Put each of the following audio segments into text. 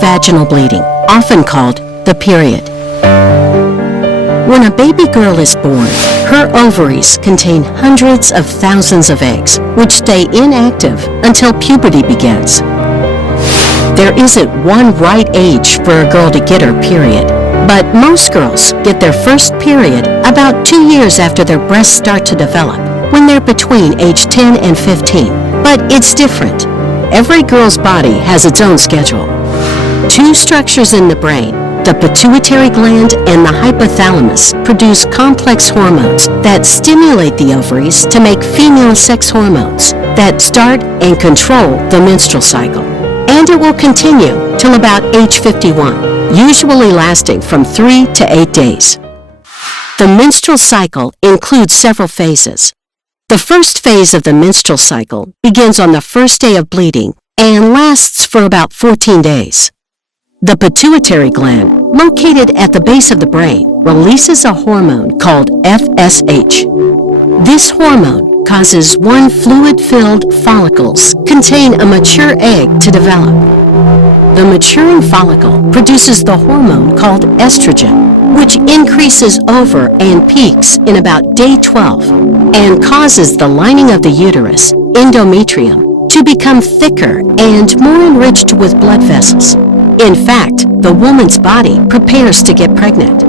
vaginal bleeding, often called the period. When a baby girl is born, her ovaries contain hundreds of thousands of eggs, which stay inactive until puberty begins. There isn't one right age for a girl to get her period, but most girls get their first period about 2 years after their breasts start to develop, when they're between age 10 and 15. But it's different. Every girl's body has its own schedule. Two structures in the brain, the pituitary gland and the hypothalamus, produce complex hormones that stimulate the ovaries to make female sex hormones that start and control the menstrual cycle. And it will continue till about age 51, usually lasting from 3 to 8 days. The menstrual cycle includes several phases. The first phase of the menstrual cycle begins on the first day of bleeding and lasts for about 14 days. The pituitary gland, located at the base of the brain, releases a hormone called FSH. This hormone causes one fluid-filled follicles contain a mature egg to develop. The maturing follicle produces the hormone called estrogen, which increases over and peaks in about day 12 and causes the lining of the uterus, endometrium, to become thicker and more enriched with blood vessels. In fact, the woman's body prepares to get pregnant.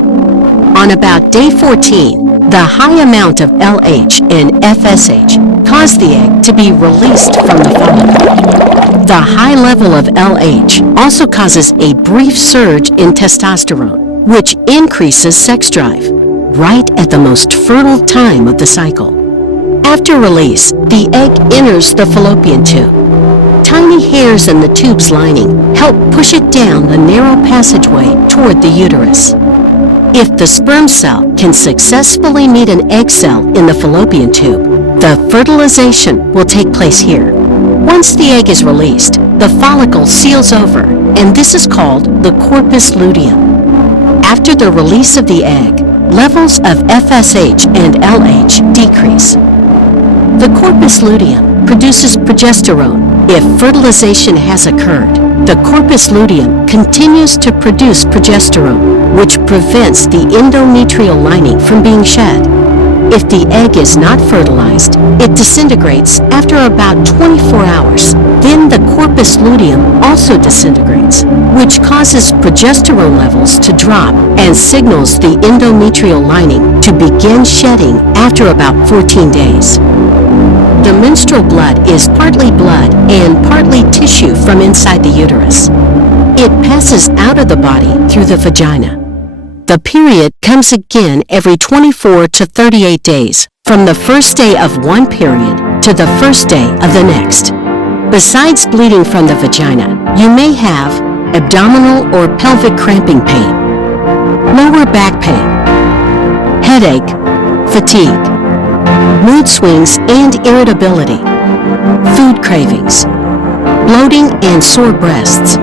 On about day 14, the high amount of LH and FSH cause the egg to be released from the follicle. The high level of LH also causes a brief surge in testosterone, which increases sex drive, right at the most fertile time of the cycle. After release, the egg enters the fallopian tube. Tiny hairs in the tube's lining help push it down the narrow passageway toward the uterus. If the sperm cell can successfully meet an egg cell in the fallopian tube, the fertilization will take place here. Once the egg is released, the follicle seals over, and this is called the corpus luteum. After the release of the egg, levels of FSH and LH decrease. The corpus luteum produces progesterone. If fertilization has occurred, the corpus luteum continues to produce progesterone, which prevents the endometrial lining from being shed. If the egg is not fertilized, it disintegrates after about 24 hours. Then the corpus luteum also disintegrates, which causes progesterone levels to drop and signals the endometrial lining to begin shedding after about 14 days. The menstrual blood is partly blood and partly tissue from inside the uterus. It passes out of the body through the vagina. The period comes again every 24 to 38 days, from the first day of one period to the first day of the next. Besides bleeding from the vagina, you may have abdominal or pelvic cramping pain, lower back pain, headache, fatigue, mood swings and irritability, food cravings, bloating and sore breasts,